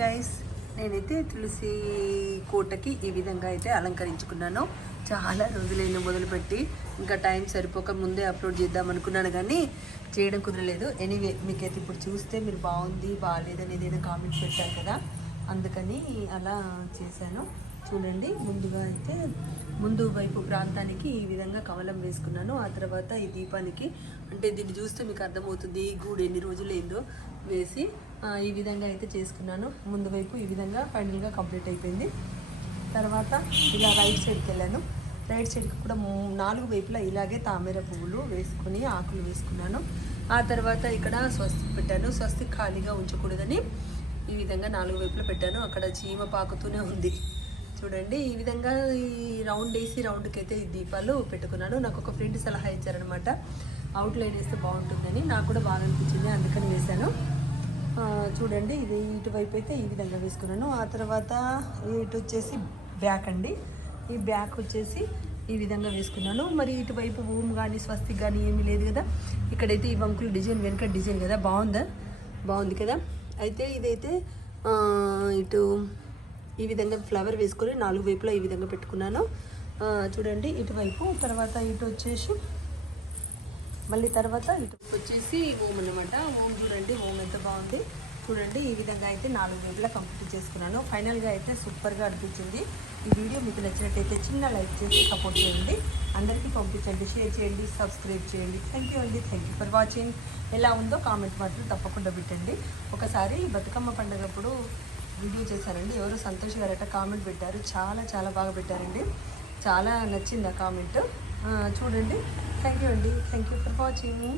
Guys నేనైతే తులసి కోటకి ఈ విధంగా అయితే అలంకరించుకున్నాను. చాలా రోజులైన మొదలుపెట్టి. ఇంకా టైం సరిపోక ముందే అప్లోడ్ చేద్దాం అనుకున్నాను కానీ చేయడం కుదరలేదు. ఎనీవే మీకైతే ఇప్పుడు చూస్తే మీరు బాగుంది బాగాలేదు అనేది ఏదైనా కామెంట్ పెట్టారు కదా. అందుకని అలా చేశాను. చూడండి. ముందుగా అయితే ముందు వైపు ప్రాంతానికి ఈ విధంగా కమలం వేసుకున్నాను. ఆ తర్వాత ఈ దీపానికి అంటే దీన్ని చూస్తే మీకు అర్థమవుతుంది ఈ గూడు ఎన్ని రోజులు ఏందో వేసి ఈ విధంగా అయితే చేసుకున్నాను. ముందు వైపు ఈ విధంగా ఫైనల్గా కంప్లీట్ అయిపోయింది. తర్వాత ఇలా రైట్ సైడ్కి వెళ్ళాను. రైట్ సైడ్కి కూడా నాలుగు వైపులా ఇలాగే తామర పువ్వులు వేసుకొని ఆకులు వేసుకున్నాను. ఆ తర్వాత ఇక్కడ స్వస్తి పెట్టాను. స్వస్తి ఖాళీగా ఉంచకూడదని ఈ విధంగా నాలుగు వైపులా పెట్టాను. అక్కడ చీమ పాకుతూనే ఉంది. చూడండి ఈ విధంగా ఈ రౌండ్ వేసి రౌండ్కి అయితే ఈ దీపాలు పెట్టుకున్నాను. నాకు ఒక ఫ్రెండ్ సలహా ఇచ్చారనమాట అవుట్లైన్ వేస్తే బాగుంటుందని నాకు కూడా బాగా అనిపించింది అందుకని వేశాను. చూడండి ఇది ఇటువైపు అయితే ఈ విధంగా వేసుకున్నాను. ఆ తర్వాత ఇటు వచ్చేసి బ్యాక్ అండి. ఈ బ్యాక్ వచ్చేసి ఈ విధంగా వేసుకున్నాను. మరి ఇటువైపు ఓం కానీ స్వస్తిక్ కానీ ఏమీ లేదు కదా. ఇక్కడైతే ఈ వంకులు డిజైన్ వెనుక డిజైన్ కదా. బాగుందా? బాగుంది కదా. అయితే ఇదైతే ఇటు ఈ విధంగా ఫ్లవర్ వేసుకొని నాలుగు వైపులా ఈ విధంగా పెట్టుకున్నాను. చూడండి ఇటువైపు తర్వాత ఇటు వచ్చేసి మళ్ళీ తర్వాత ఇటు వచ్చేసి ఓం అనమాట ఓం చూడండి ఓం ఎంత బాగుంది. చూడండి ఈ విధంగా అయితే నాలుగు వైపులా కంప్లీట్ చేసుకున్నాను. ఫైనల్గా అయితే సూపర్గా అనిపించింది. ఈ వీడియో మీకు నచ్చినట్టయితే చిన్న లైక్ చేసి సపోర్ట్ చేయండి. అందరికీ పంపించండి షేర్ చేయండి సబ్స్క్రైబ్ చేయండి. థ్యాంక్ యూ అండి. థ్యాంక్ యూ ఫర్ వాచింగ్ ఎలా ఉందో కామెంట్ మాత్రం తప్పకుండా పెట్టండి. ఒకసారి బతుకమ్మ పండుగప్పుడు వీడియో చేశారండి. ఎవరు సంతోష్ గారట కామెంట్ పెట్టారు. చాలా చాలా బాగా పెట్టారండి. చాలా నచ్చింది ఆ కామెంట్ చూడండి. థ్యాంక్ యూ అండి. Thank you for watching